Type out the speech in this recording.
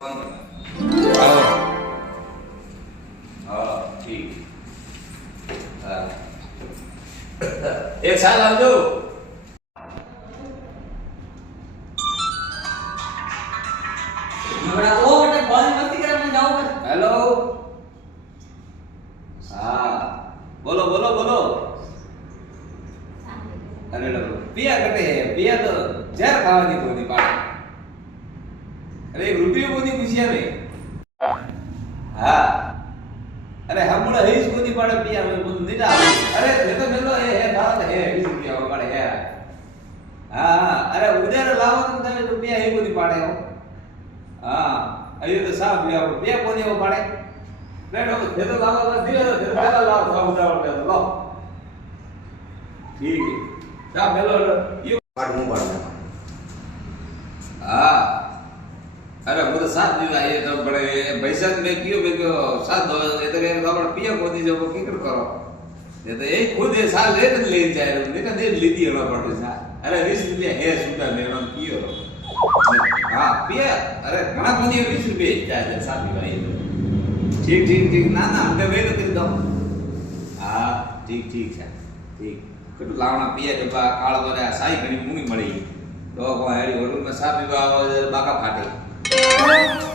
ठीक एक साल आ दो बड़ा ओ बेटा बहुत मस्ती कर मैं जाऊं बस हेलो हाँ बोलो बोलो बोलो अरे लो पिया कटे पिया तो जहर खावा नहीं कोनी पाड़े अरे एक रुपये कोनी पूछिया में हाँ अरे हम मुड़ा है इसको नहीं पाड़े पिया में कुछ नहीं डाल अरे ये तो मिलो है दाल है 20 रुपया वो पाड़े है हाँ अरे उधर लाओ तुम तब रुपया है को नहीं पाड़े हो हाँ अरे तो साफ लिया वो पिया कोनी वो पाड़े नहीं लो ये तो लाओ तो दिया तो पहला लाओ साफ उधर उधर लो ठीक है साफ मिलो ये पाड़ मुंह पाड़ना हाँ अरे वो तो साथ भी आए तो बड़े पैसा में क्यों साथ दो ये तो कहते हैं पिया को दी जब की करो ये तो एक खुद ये साल ले तो ले जाए नहीं तो दे लीधी है ना पड़े सा अरे 20 रुपया है सुधा लेना क्यों हाँ पिया अरे घना को नहीं 20 रुपये जाए साथ भी भाई ठीक ठीक ठीक ना ना हमने वे तो कर दो हाँ ठीक ठीक है ठीक कुछ लावना पिया जब काल तो रे साई घनी मुंगी मड़ी तो को हेड़ी होटल में साथ भी बाका फाटे